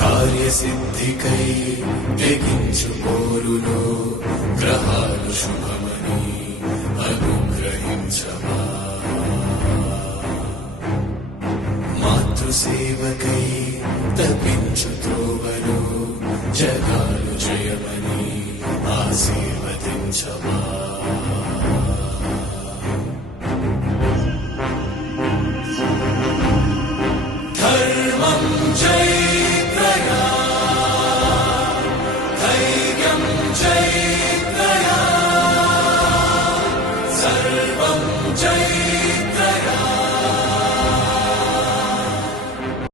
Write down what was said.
కార్యసిద్ధికై తెగించు పోరులో గ్రహాలు శుభమని అనుగ్రహించవా. మాతృసేవకై తప్పించు త్రోవలో జగాలు జయమని ఆశీర్వదించవా. ధర్మం జయ